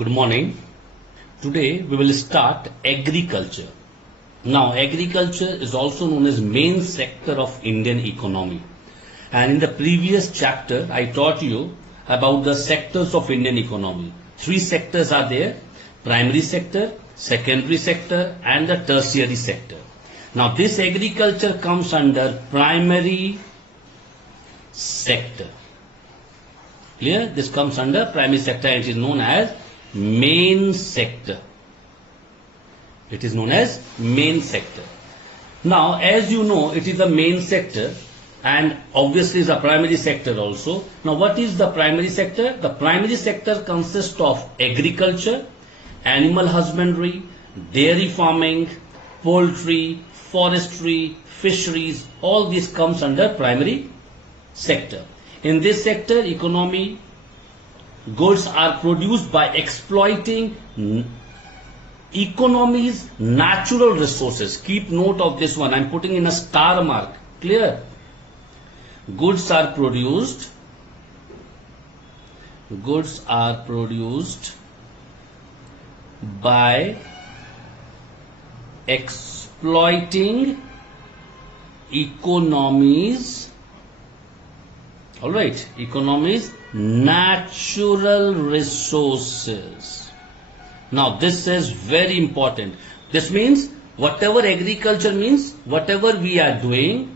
Good morning. Today we will start agriculture. Now agriculture is also known as main sector of Indian economy. And in the previous chapter I taught you about the sectors of Indian economy. Three sectors are there: primary sector, secondary sector and the tertiary sector. Now this agriculture comes under primary sector. Clear? This comes under primary sector and it is known as main sector. It is known as main sector. Now, as you know, it is a main sector and obviously is a primary sector also. Now, what is the primary sector? The primary sector consists of agriculture, animal husbandry, dairy farming, poultry, forestry, fisheries. All this comes under primary sector. In this sector, goods are produced by exploiting economy's natural resources. Keep note of this one. I am putting in a star mark. Clear? Goods are produced by exploiting economy's natural resources. Now this is very important. This means whatever agriculture means, whatever we are doing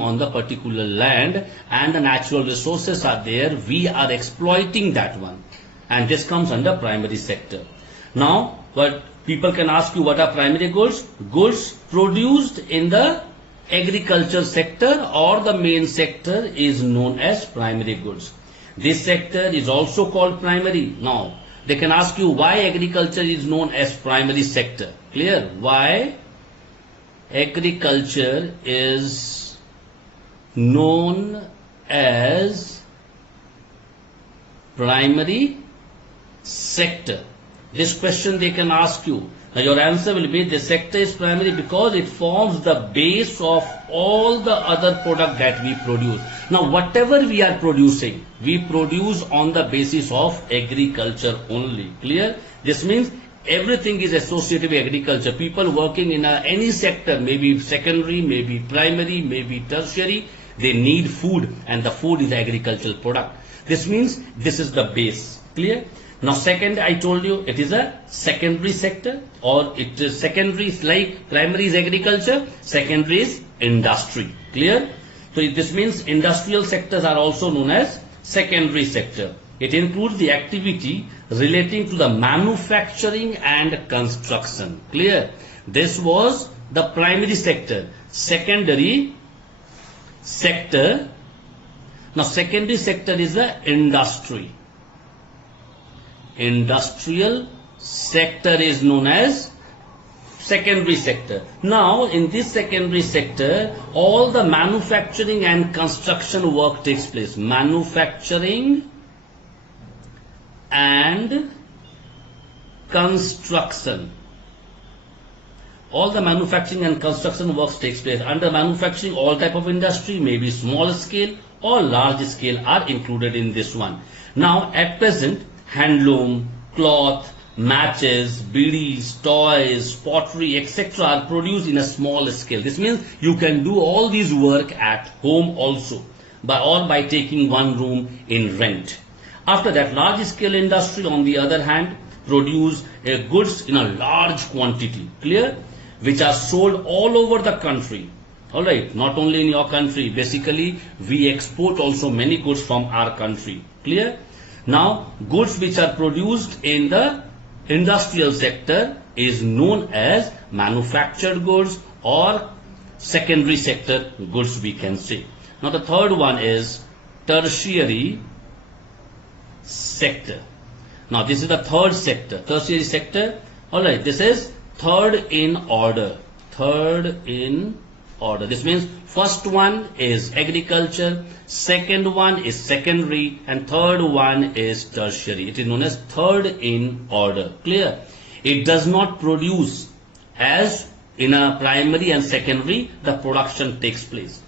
on the particular land and the natural resources are there, we are exploiting that one. And this comes under primary sector. Now, what people can ask you, what are primary goods? Goods produced in the agriculture sector or the main sector is known as primary goods. This sector is also called primary. Now, they can ask you why agriculture is known as primary sector. Clear? Why agriculture is known as primary sector. This question they can ask you. Now your answer will be this sector is primary because it forms the base of all the other product that we produce. Now whatever we are producing, we produce on the basis of agriculture only. Clear? This means everything is associated with agriculture. People working in any sector, maybe secondary, maybe primary, maybe tertiary, they need food and the food is agricultural product. This means this is the base. Clear? Now second, I told you it is a secondary sector, or it is secondary is like primary is agriculture, secondary is industry. Clear? So this means industrial sectors are also known as secondary sector. It includes the activity relating to the manufacturing and construction. Clear? This was the primary sector. Secondary sector. Now secondary sector is the industry. Industrial sector is known as secondary sector. Now in this secondary sector, all the manufacturing and construction work takes place. Manufacturing and construction. All the manufacturing and construction works takes place. Under manufacturing, all type of industry, maybe small scale or large scale, are included in this one. Now at present, handloom, cloth, matches, beads, toys, pottery, etc. are produced in a small scale. This means you can do all these work at home also, by taking one room in rent. After that, large scale industry on the other hand produce goods in a large quantity. Clear? Which are sold all over the country. Alright, not only in your country. Basically, we export also many goods from our country. Clear? Now, goods which are produced in the industrial sector is known as manufactured goods or secondary sector goods, we can say. Now, the third one is tertiary sector. Now, this is the third sector, tertiary sector. Alright, this is third in order. Third in order. This means first one is agriculture, second one is secondary, and third one is tertiary. It is known as third in order. Clear? It does not produce as in a primary and secondary, the production takes place.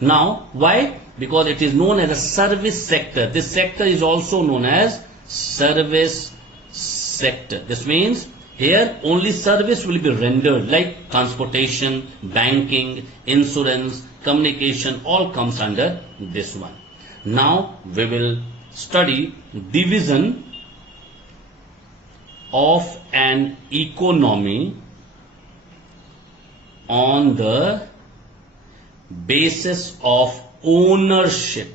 Now, why? Because it is known as a service sector. This sector is also known as service sector. This means here only service will be rendered like transportation, banking, insurance, communication, all comes under this one. Now we will study division of an economy on the basis of ownership.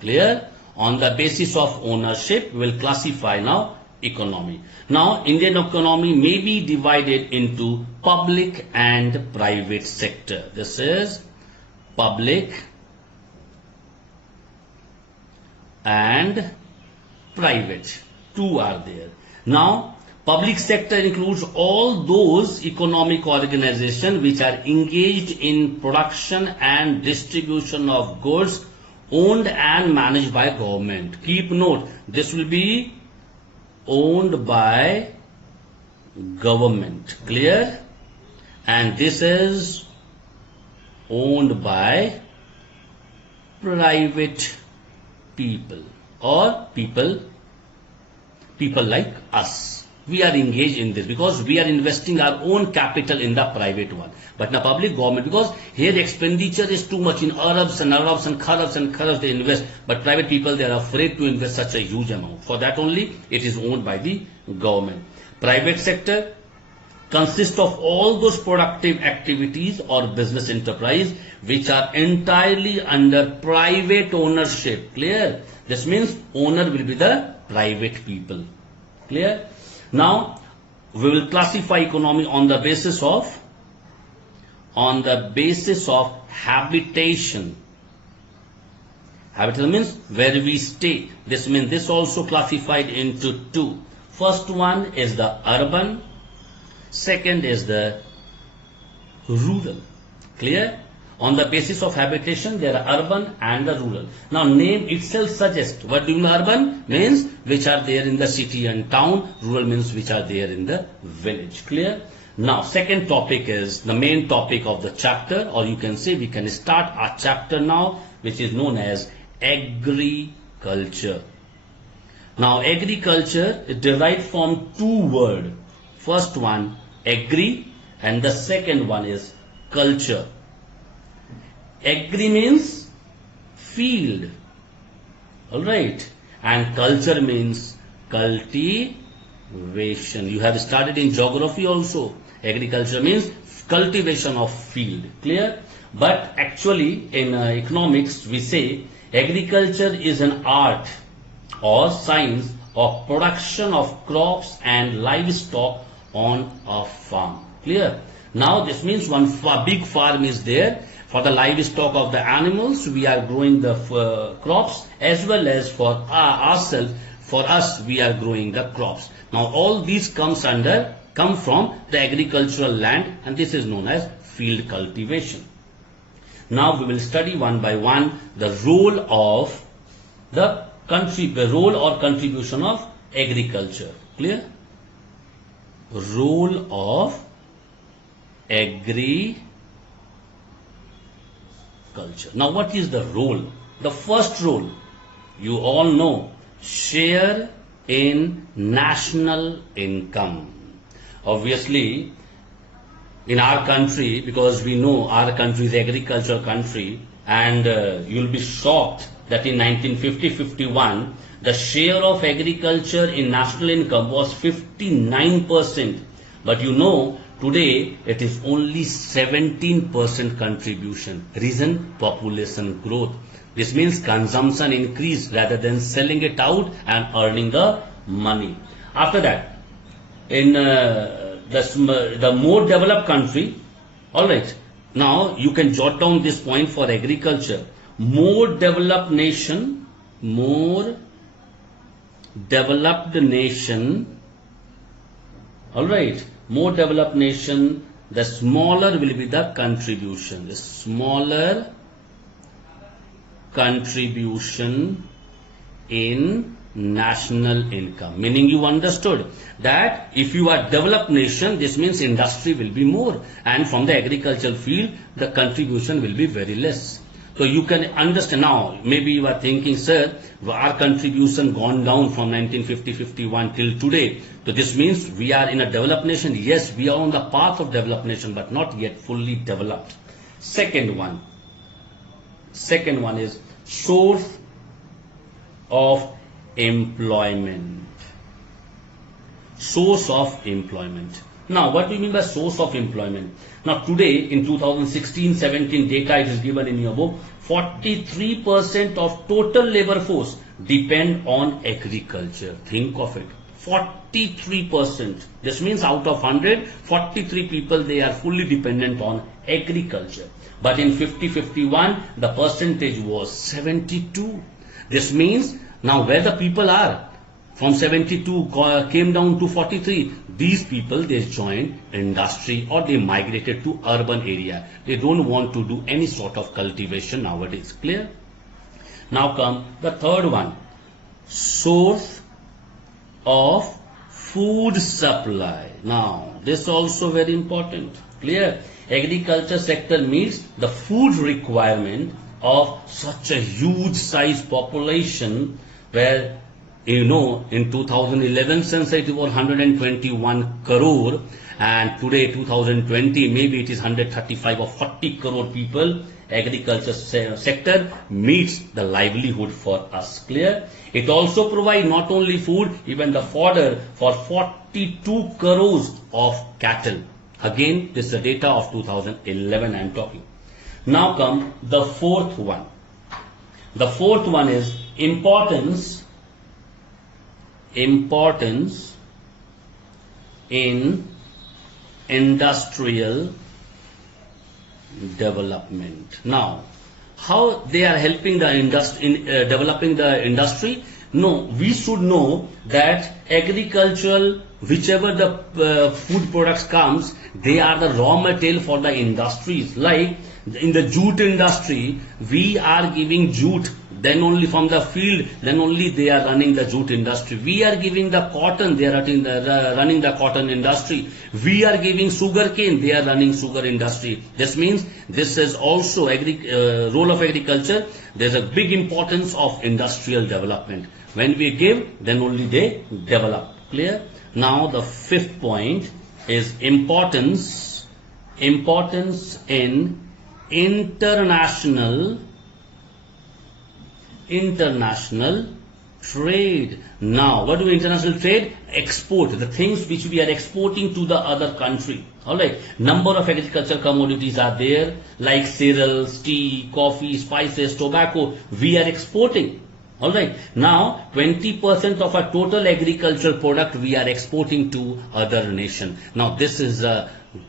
Clear? On the basis of ownership, we will classify now economy. Now, Indian economy may be divided into public and private sector. This is public and private. Two are there. Now, public sector includes all those economic organizations which are engaged in production and distribution of goods owned and managed by government. Keep note, this will be owned by government. Clear? And this is owned by private people or people like us. We are engaged in this because we are investing our own capital in the private one. But in the public government, because here the expenditure is too much in Arabs and Kharabs they invest. But private people, they are afraid to invest such a huge amount. For that only, it is owned by the government. Private sector consists of all those productive activities or business enterprise which are entirely under private ownership. Clear? This means owner will be the private people. Clear? Now, we will classify economy on the basis of habitation. Habitation means where we stay. This means this also classified into two. First one is the urban, second is the rural. Clear? On the basis of habitation, there are urban and the rural. Now, name itself suggests what do you mean urban? Means which are there in the city and town. Rural means which are there in the village. Clear? Now, second topic is the main topic of the chapter, or you can say we can start our chapter now, which is known as agriculture. Now, agriculture is derived from two words. First one, agri, and the second one is culture. Agri means field, alright, and culture means cultivation. You have studied in geography also. Agriculture means cultivation of field. Clear? But actually in economics we say agriculture is an art or science of production of crops and livestock on a farm. Clear? Now this means one big farm is there. For the livestock of the animals, we are growing the crops, as well as for ourselves, for us, we are growing the crops. Now, all these come from the agricultural land, and this is known as field cultivation. Now, we will study one by one the role or contribution of agriculture. Clear? Role of agriculture. Now, what is the role? The first role, you all know, share in national income. Obviously, in our country, because we know our country is agricultural country, and you'll be shocked that in 1950-51, the share of agriculture in national income was 59%. But you know, today, it is only 17% contribution. Reason? Population growth. This means consumption increase rather than selling it out and earning the money. After that, in the more developed country, alright, now you can jot down this point for agriculture. More developed nation, alright, more developed nation, the smaller will be the contribution. The smaller contribution in national income. Meaning you understood that if you are developed nation, this means industry will be more. And from the agricultural field, the contribution will be very less. So you can understand now, maybe you are thinking, sir, our contribution gone down from 1950-51 till today. So this means we are in a developed nation. Yes, we are on the path of developed nation, but not yet fully developed. Second one is source of employment. Source of employment. Now, what do you mean by source of employment? Now, today in 2016-17 data, it is given in your book, 43% of total labor force depend on agriculture. Think of it. 43%. This means out of 100, 43 people, they are fully dependent on agriculture. But in 50-51, the percentage was 72. This means now where the people are, from 72 came down to 43. These people, they joined industry or they migrated to urban area. They don't want to do any sort of cultivation nowadays. Clear? Now come the third one. Source of food supply. Now, this is also very important. Clear? Agriculture sector meets the food requirement of such a huge size population, where in 2011 census it was 121 crore, and today 2020 maybe it is 135 or 40 crore people. Agriculture sector meets the livelihood for us. Clear? It also provides not only food, even the fodder for 42 crores of cattle. Again, this is the data of 2011 I am talking. Now come the fourth one. The fourth one is importance in industrial development. Now, how they are helping the industry in developing the industry? No, we should know that agricultural, whichever the food products comes, they are the raw material for the industries. Like in the jute industry, we are giving jute, then only from the field, then only they are running the jute industry. We are giving the cotton, they are running the cotton industry. We are giving sugar cane, they are running sugar industry. This means this is also role of agriculture. There's a big importance of industrial development. When we give, then only they develop. Clear? Now the fifth point is importance in international trade. Now, what do international trade? Export, the things which we are exporting to the other country. Alright, number of agricultural commodities are there, like cereals, tea, coffee, spices, tobacco, we are exporting. Alright, now 20% of our total agricultural product we are exporting to other nation. Now this is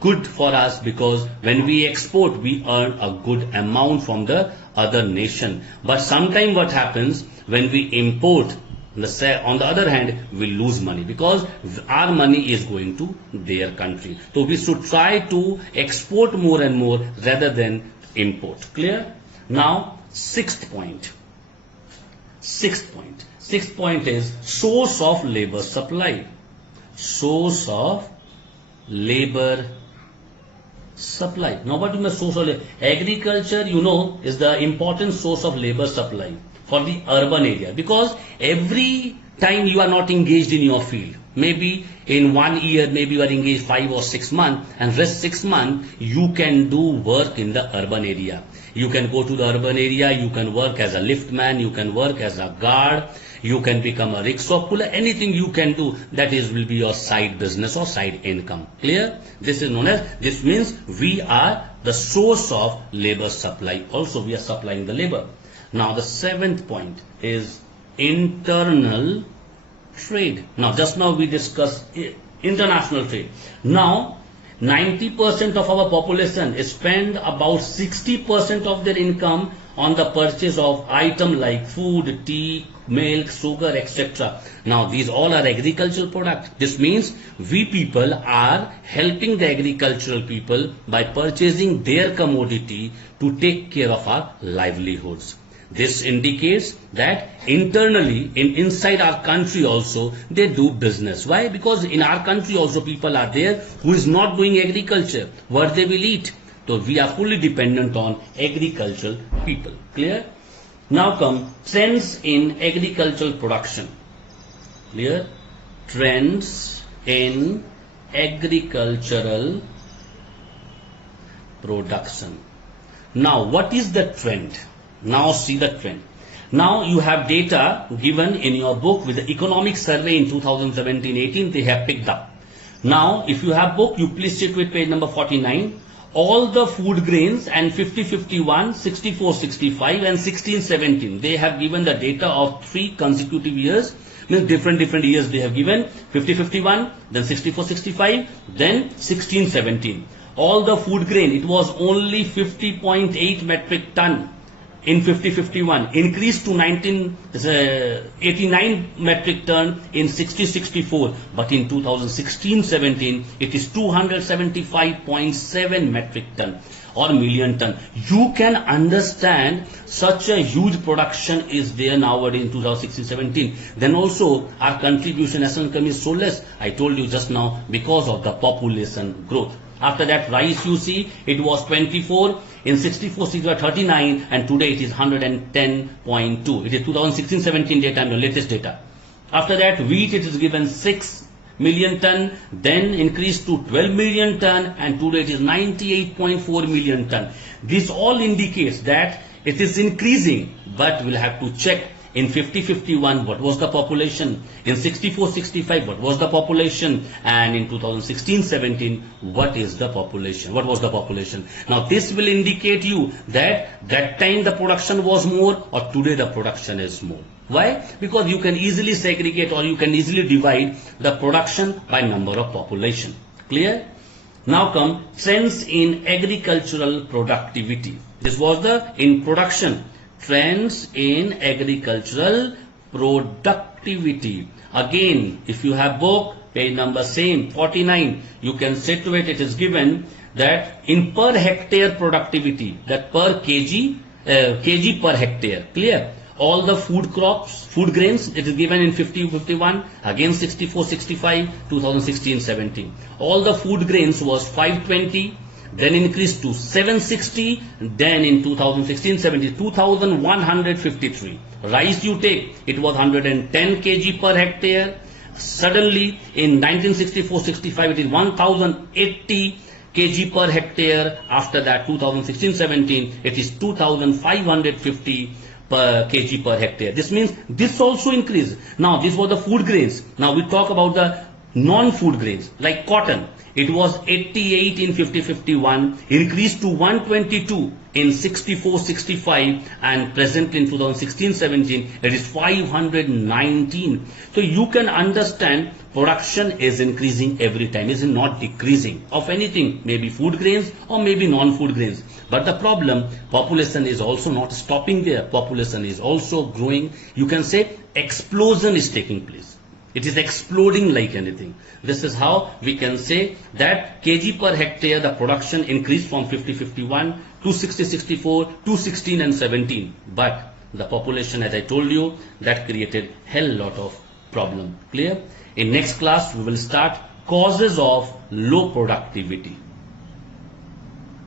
good for us, because when we export, we earn a good amount from the other nation. But sometimes what happens, when we import, on the other hand, we lose money, because our money is going to their country. So we should try to export more and more rather than import. Clear? Now, sixth point is source of labor supply. Source of labor supply. Now, what do you mean source of labor? Agriculture, is the important source of labor supply for the urban area, because every time you are not engaged in your field, maybe in 1 year, maybe you are engaged 5 or 6 months, and rest 6 months you can do work in the urban area. You can go to the urban area, you can work as a liftman, you can work as a guard, you can become a rickshaw puller, anything you can do, that will be your side business or side income. Clear? This is known as, this means we are the source of labor supply. Also, we are supplying the labor. Now, the seventh point is internal trade. Now, just now we discussed international trade. Now, 90% of our population spend about 60% of their income on the purchase of items like food, tea, milk, sugar, etc. Now, these all are agricultural products. This means we people are helping the agricultural people by purchasing their commodity to take care of our livelihoods. This indicates that internally, inside our country also, they do business. Why? Because in our country also people are there who is not doing agriculture. What they will eat? So we are fully dependent on agricultural people. Clear? Now come trends in agricultural production. Clear? Trends in agricultural production. Now what is the trend? Now see the trend. Now you have data given in your book with the economic survey in 2017-18 they have picked up. Now if you have book, you please check with page number 49. All the food grains and 50-51, 64-65 and 16-17 they have given the data of 3 consecutive years. Means different years they have given 50-51, then 64-65, then 16-17. All the food grain, it was only 50.8 metric ton in 50-51, increased to 89 metric ton in 60-64, but in 2016-17 it is 275.7 metric ton or million ton. You can understand such a huge production is there nowadays in 2016-17. Then also our contribution as income is so less. I told you just now because of the population growth. After that rice you see it was 24, in 64-65 39 and today it is 110.2. It is 2016-17 data and the latest data. After that wheat it is given 6 million ton, then increased to 12 million ton and today it is 98.4 million ton. This all indicates that it is increasing, but we'll have to check in 50-51 what was the population, in 64-65 what was the population, and in 2016-17 what is the population, what was the population. Now this will indicate you that time the production was more or today the production is more. Why? Because you can easily segregate or you can easily divide the production by number of population. Clear? Now come trends in agricultural productivity. This was the in production. Trends in agricultural productivity. Again, if you have book, page number same, 49, you can sit to it. It is given that in per hectare productivity, that per kg, kg per hectare. Clear? All the food crops, food grains, it is given in 50-51, again 64-65, 2016-17. All the food grains was 520, then increased to 760, then in 2016-17, 2153. Rice you take, it was 110 kg per hectare. Suddenly in 1964-65, it is 1080 kg per hectare. After that 2016-17, it is 2550 per kg per hectare. This means this also increased. Now this was the food grains. Now we talk about the non-food grains like cotton. It was 88 in 50-51, increased to 122 in 64-65 and present in 2016-17 it is 519. So you can understand production is increasing every time, is not decreasing of anything, maybe food grains or maybe non-food grains. But the problem, population is also not stopping there. Population is also growing. You can say explosion is taking place. It is exploding like anything. This is how we can say that kg per hectare the production increased from 50-51 to 60-64 to 16 and 17. But the population, as I told you, that created hell lot of problem. Clear? In next class we will start causes of low productivity.